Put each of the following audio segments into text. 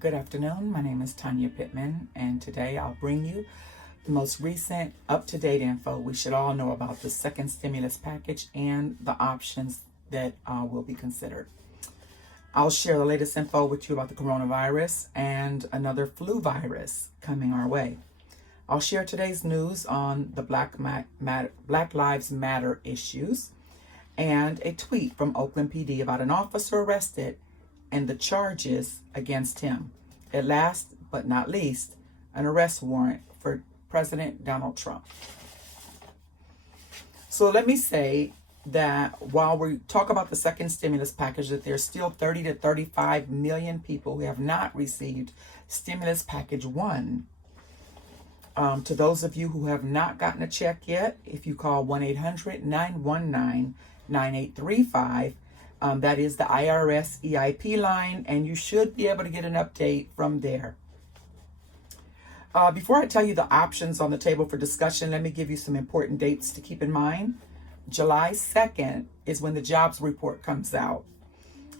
Good afternoon. My name is Tanya Pittman, and today I'll bring you the most recent up-to-date info we should all know about the second stimulus package and the options that will be considered. I'll share the latest info with you about the coronavirus and another flu virus coming our way. I'll share today's news on the Black Lives Matter issues and a tweet from Oakland PD about an officer arrested and the charges against him. At last but not least, an arrest warrant for President Donald Trump. So let me say that while we talk about the second stimulus package, that there's still 30 to 35 million people who have not received stimulus package one. To those of you who have not gotten a check yet, if you call 1-800-919-9835, that is the IRS EIP line, and you should be able to get an update from there. Before I tell you the options on the table for discussion, let me give you some important dates to keep in mind. July 2nd is when the jobs report comes out.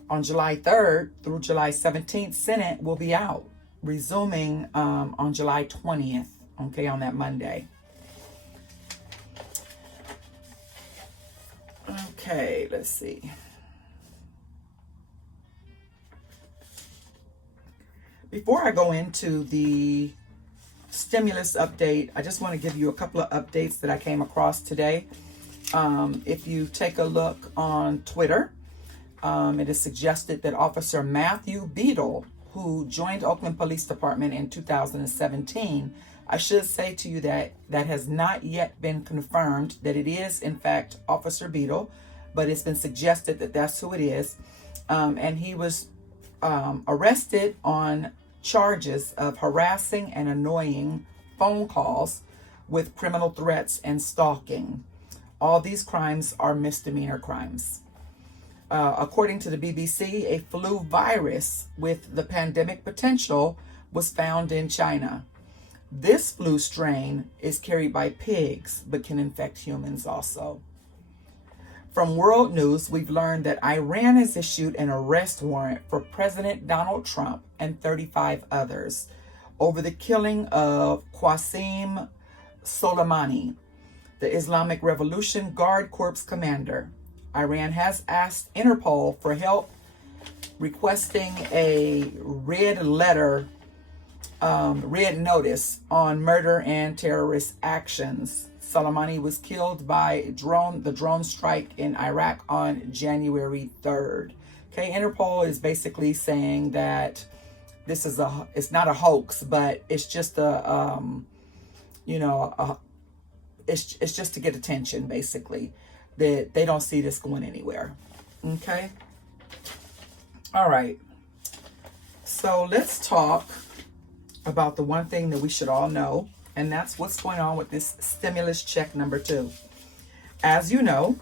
On July 3rd through July 17th, Senate will be out, resuming on July 20th, okay, on that Monday. Okay, let's see. Before I go into the stimulus update, I just want to give you a couple of updates that I came across today. If you take a look on Twitter, it is suggested that Officer Matthew Beadle, who joined Oakland Police Department in 2017, I should say to you that that has not yet been confirmed that it is in fact Officer Beadle, but it's been suggested that that's who it is. And he was arrested on charges of harassing and annoying phone calls with criminal threats and stalking. All these crimes are misdemeanor crimes. According to the BBC, a flu virus with the pandemic potential was found in China. This flu strain is carried by pigs, but can infect humans also. From World News, we've learned that Iran has issued an arrest warrant for President Donald Trump and 35 others over the killing of Qasem Soleimani, the Islamic Revolution Guard Corps commander. Iran has asked Interpol for help, requesting a red notice on murder and terrorist actions. Soleimani was killed by the drone strike in Iraq on January 3rd. Okay, Interpol is basically saying that this is it's not a hoax, but it's just it's just to get attention, basically, that they don't see this going anywhere. Okay. All right. So let's talk about the one thing that we should all know, and that's what's going on with this stimulus check number 2. As you know,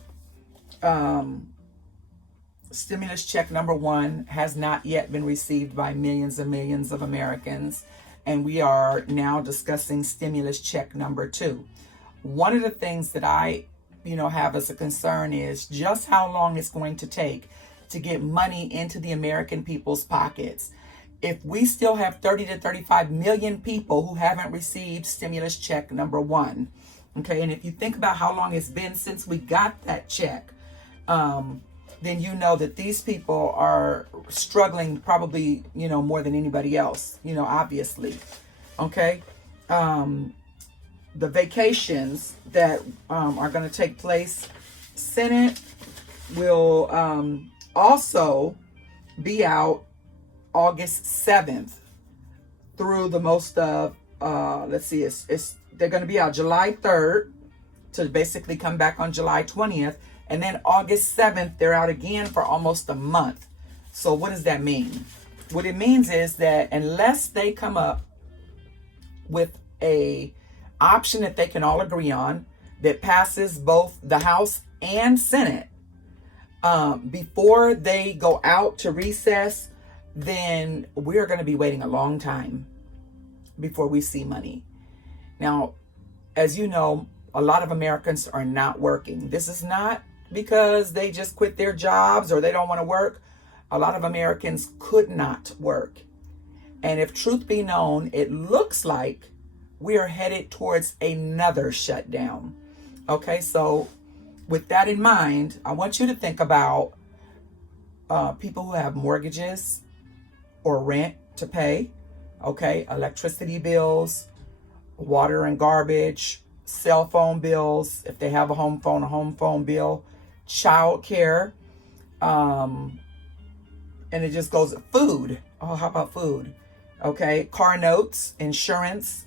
stimulus check number 1 has not yet been received by millions and millions of Americans, and we are now discussing stimulus check number 2. One of the things that I, have as a concern is just how long it's going to take to get money into the American people's pockets. If we still have 30 to 35 million people who haven't received stimulus check number 1, okay, and if you think about how long it's been since we got that check, then you know that these people are struggling probably, more than anybody else, obviously, okay? The vacations that are going to take place, Senate will also be out August 7th through the most of, they're going to be out July 3rd to basically come back on July 20th. And then August 7th, they're out again for almost a month. So what does that mean? What it means is that unless they come up with a option that they can all agree on that passes both the House and Senate before they go out to recess, then we're going to be waiting a long time before we see money. Now, as you know, a lot of Americans are not working. This is not because they just quit their jobs or they don't want to work. A lot of Americans could not work. And if truth be known, it looks like we are headed towards another shutdown. Okay, so with that in mind, I want you to think about people who have mortgages or rent to pay, okay, electricity bills, water and garbage, cell phone bills, if they have a home phone bill, child care, and it just goes, food. Oh, how about food? Okay, car notes, insurance.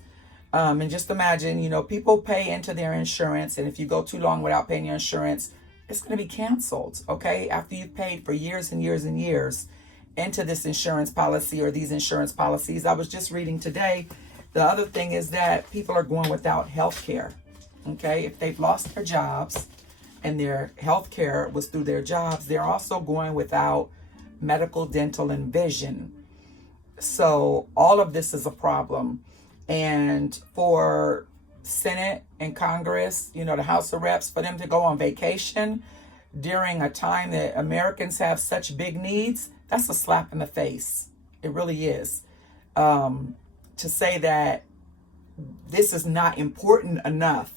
And just imagine, people pay into their insurance, and if you go too long without paying your insurance, it's going to be canceled, okay? After you've paid for years and years and years into this insurance policy or these insurance policies. I was just reading today, the other thing is that people are going without health care, okay? If they've lost their jobs and their health care was through their jobs, they're also going without medical, dental, and vision. So all of this is a problem. And for Senate and Congress, the House of Reps, for them to go on vacation during a time that Americans have such big needs, that's a slap in the face. It really is. To say that this is not important enough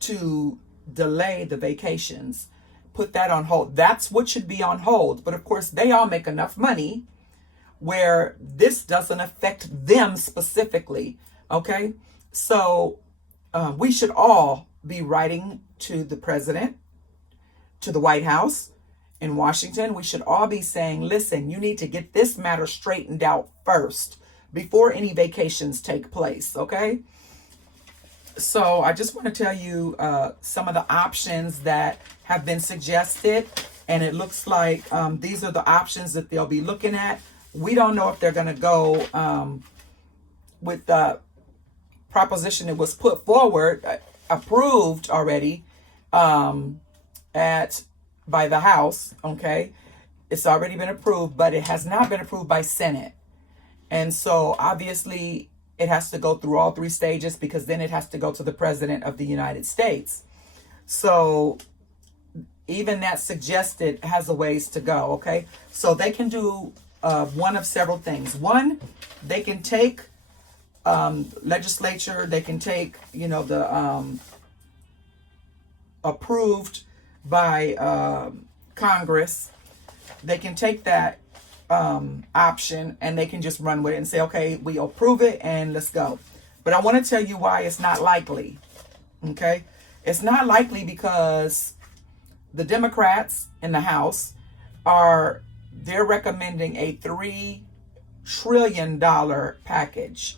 to delay the vacations, put that on hold. That's what should be on hold. But of course, they all make enough money where this doesn't affect them specifically, okay? So we should all be writing to the president, to the White House in Washington. We should all be saying, listen, you need to get this matter straightened out first before any vacations take place, okay? So I just want to tell you some of the options that have been suggested, and it looks like these are the options that they'll be looking at. We don't know if they're going to go with the proposition that was put forward, approved already by the House, okay? It's already been approved, but it has not been approved by Senate. And so obviously it has to go through all three stages, because then it has to go to the President of the United States. So even that suggested has a ways to go, okay? So they can do one of several things. One, they can take legislature, they can take, the approved by Congress. They can take that option and they can just run with it and say, okay, we approve it and let's go. But I want to tell you why it's not likely. Okay, it's not likely because the Democrats in the House they're recommending a $3 trillion package,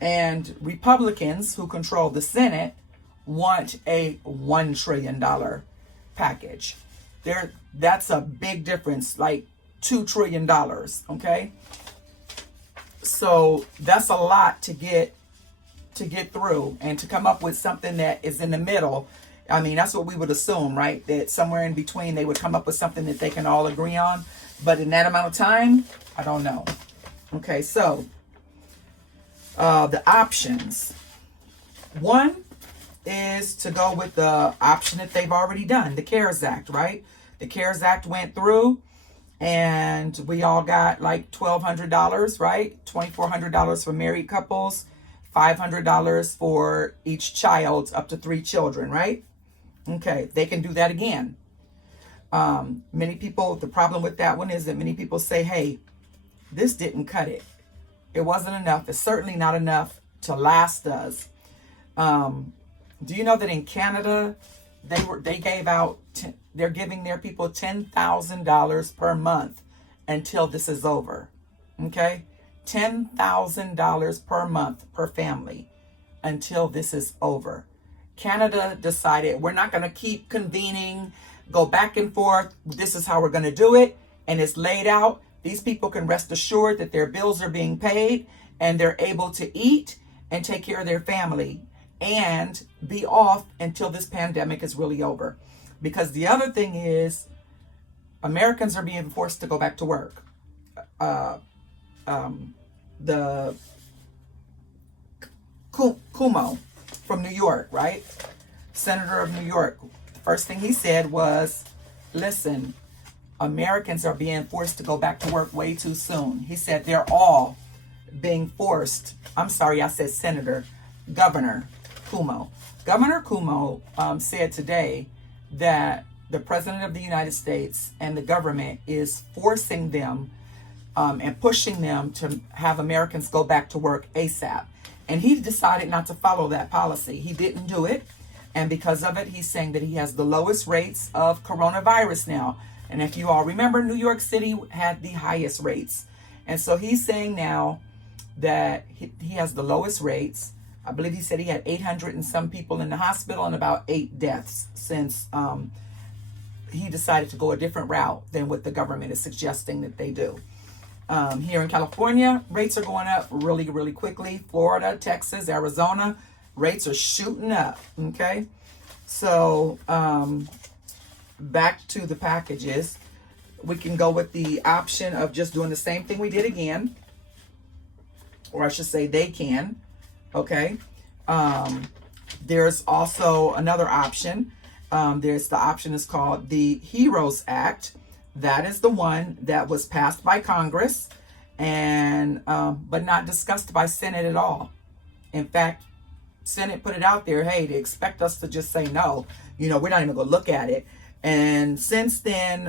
and Republicans who control the Senate want a $1 trillion package. That's a big difference, like $2 trillion, okay? So that's a lot to get through, and to come up with something that is in the middle. I mean, that's what we would assume, right? That somewhere in between they would come up with something that they can all agree on. But in that amount of time, I don't know. Okay, so the options. One is to go with the option that they've already done, the CARES Act, right? The CARES Act went through and we all got like $1,200, right? $2,400 for married couples, $500 for each child, up to 3 children, right? Okay, they can do that again. Many people, the problem with that one is that many people say, hey, this didn't cut it. It wasn't enough. It's certainly not enough to last us. Do you know that in Canada, they gave out, they're giving their people $10,000 per month until this is over. Okay? $10,000 per month per family until this is over. Canada decided we're not going to keep convening, go back and forth. This is how we're going to do it. And it's laid out. These people can rest assured that their bills are being paid and they're able to eat and take care of their family and be off until this pandemic is really over. Because the other thing is, Americans are being forced to go back to work. The Cuomo from New York, right? Senator of New York. The first thing he said was, listen, Americans are being forced to go back to work way too soon. He said they're all being forced. I'm sorry, I said Senator, Governor Cuomo. Governor Cuomo said today that the President of the United States and the government is forcing them and pushing them to have Americans go back to work ASAP. And he decided not to follow that policy. He didn't do it. And because of it, he's saying that he has the lowest rates of coronavirus now. And if you all remember, New York City had the highest rates. And so he's saying now that he has the lowest rates. I believe he said he had 800 and some people in the hospital and about 8 deaths since he decided to go a different route than what the government is suggesting that they do. Here in California, rates are going up really, really quickly. Florida, Texas, Arizona, rates are shooting up. Okay. So back to the packages. We can go with the option of just doing the same thing we did again. Or I should say they can. Okay. There's also another option. There's the option is called the HEROES Act. That is the one that was passed by Congress and but not discussed by Senate at all. In fact, Senate put it out there, hey, they expect us to just say no. You know, we're not even going to look at it. And since then,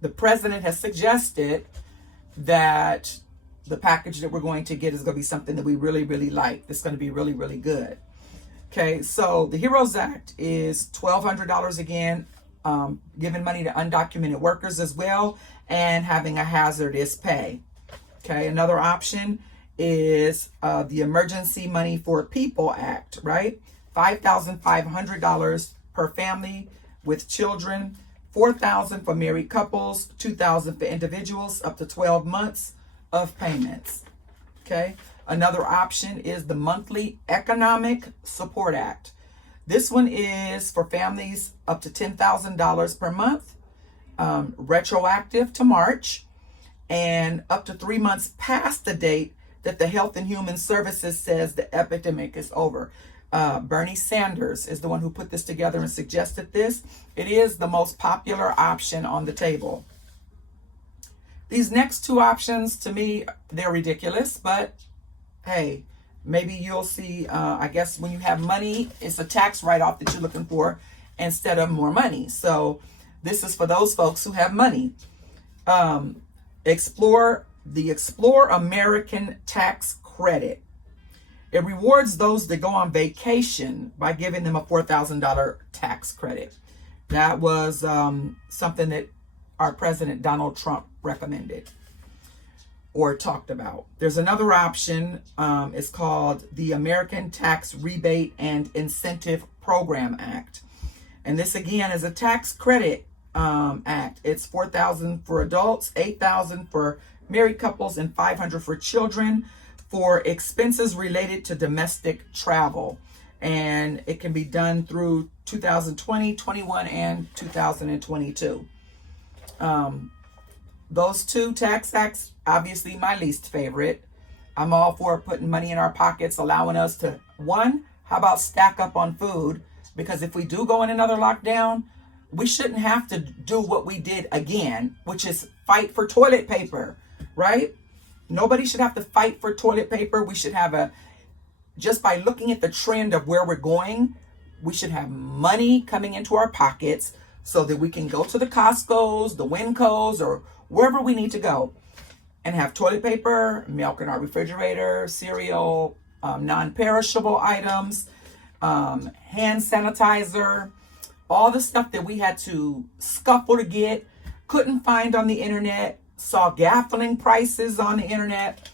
the president has suggested that the package that we're going to get is going to be something that we really, really like. It's going to be really, really good. Okay, so the HEROES Act is $1,200 again, giving money to undocumented workers as well, and having a hazardous pay. Okay, another option is the Emergency Money for People Act, right? $5,500 per family with children, $4,000 for married couples, $2,000 for individuals, up to 12 months of payments. Okay. Another option is the Monthly Economic Support Act. This one is for families up to $10,000 per month, retroactive to March, and up to 3 months past the date that the Health and Human Services says the epidemic is over. Bernie Sanders is the one who put this together and suggested this. It is the most popular option on the table. These next two options, to me, they're ridiculous, but hey, maybe you'll see, I guess when you have money, it's a tax write-off that you're looking for instead of more money. So this is for those folks who have money. Explore American Tax Credit. It rewards those that go on vacation by giving them a $4,000 tax credit. That was something that our President Donald Trump recommended or talked about. There's another option. It's called the American Tax Rebate and Incentive Program Act. And this again is a tax credit act. It's $4,000 for adults, $8,000 for married couples, and $500 for children for expenses related to domestic travel. And it can be done through 2020, 21, and 2022. Those two tax acts, obviously my least favorite. I'm all for putting money in our pockets, allowing us to, one, how about stack up on food? Because if we do go in another lockdown, we shouldn't have to do what we did again, which is fight for toilet paper, right? Nobody should have to fight for toilet paper. We should have just by looking at the trend of where we're going, we should have money coming into our pockets so that we can go to the Costco's, the Wincos, or wherever we need to go and have toilet paper, milk in our refrigerator, cereal, non-perishable items, hand sanitizer, all the stuff that we had to scuffle to get, couldn't find on the internet, saw gaffling prices on the internet.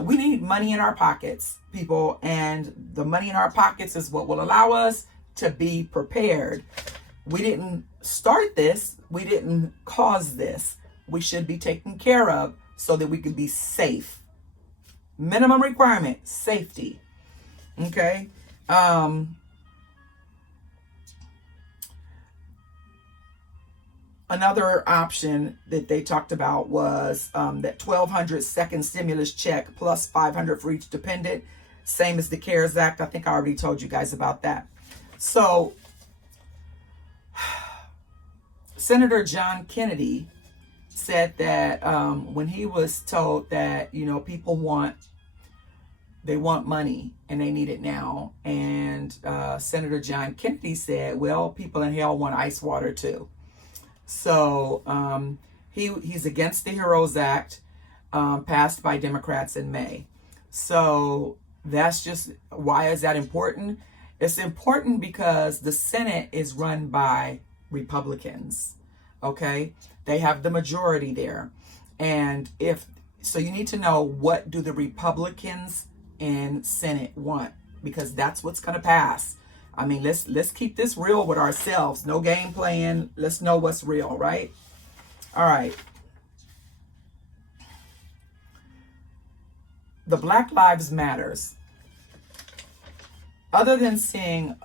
We need money in our pockets, people, and the money in our pockets is what will allow us to be prepared. We didn't start this. We didn't cause this. We should be taken care of so that we can be safe. Minimum requirement, safety. Okay. Another option that they talked about was that $1,200 second stimulus check plus $500 for each dependent, same as the CARES Act. I think I already told you guys about that. So Senator John Kennedy said that when he was told that, you know, people want money and they need it now. And Senator John Kennedy said, well, people in hell want ice water too. So he's against the HEROES Act passed by Democrats in May. So that's just, why is that important? It's important because the Senate is run by Republicans. Okay, they have the majority there. And so you need to know, what do the Republicans in Senate want, because that's what's going to pass. I mean, let's keep this real with ourselves. No game playing. Let's know what's real, right? All right. The Black Lives Matters. Other than seeing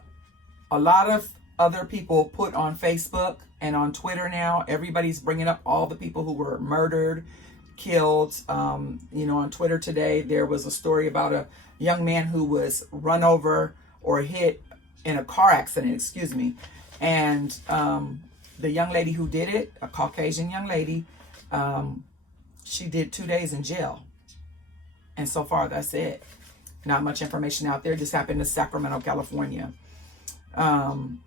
a lot of other people put on Facebook and on Twitter now, everybody's bringing up all the people who were murdered, killed. You know, on Twitter today, there was a story about a young man who was run over or hit in a car accident, excuse me. And the young lady who did it, a Caucasian young lady, she did 2 days in jail. And so far, that's it. Not much information out there. This happened in Sacramento, California.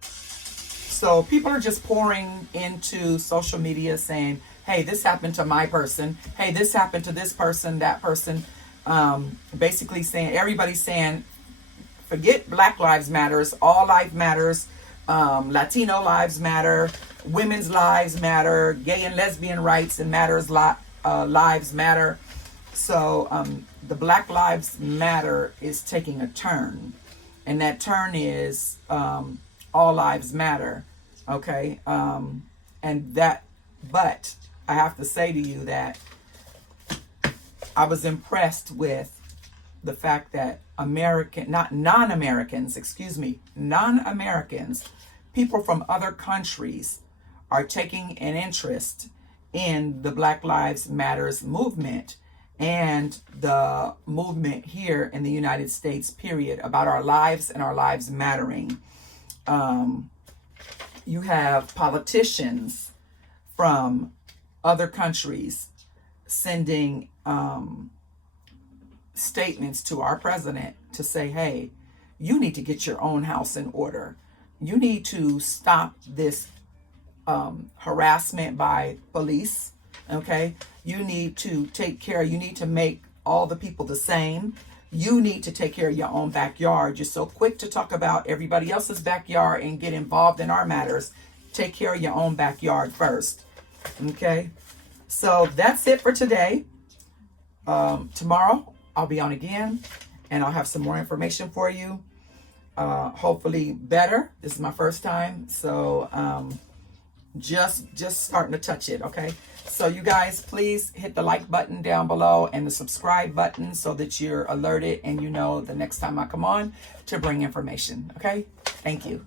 So people are just pouring into social media saying, hey, this happened to my person. Hey, this happened to this person, that person. Basically saying, everybody's saying, forget Black Lives Matters, all life matters, Latino lives matter, women's lives matter, gay and lesbian rights and lives matter. So the Black Lives Matter is taking a turn, and that turn is all lives matter. Okay, but I have to say to you that I was impressed with the fact that non-Americans, people from other countries are taking an interest in the Black Lives Matters movement and the movement here in the United States, period, about our lives and our lives mattering. You have politicians from other countries sending statements to our president to say, hey, you need to get your own house in order. You need to stop this harassment by police. Okay, you need to take care. You need to make all the people the same. You need to take care of your own backyard. You're so quick to talk about everybody else's backyard and get involved in our matters. Take care of your own backyard first. Okay, so that's it for today. Tomorrow I'll be on again, and I'll have some more information for you. Hopefully better. This is my first time, so just starting to touch it. Okay, so you guys, please hit the like button down below and the subscribe button so that you're alerted and you know the next time I come on to bring information. Okay, thank you.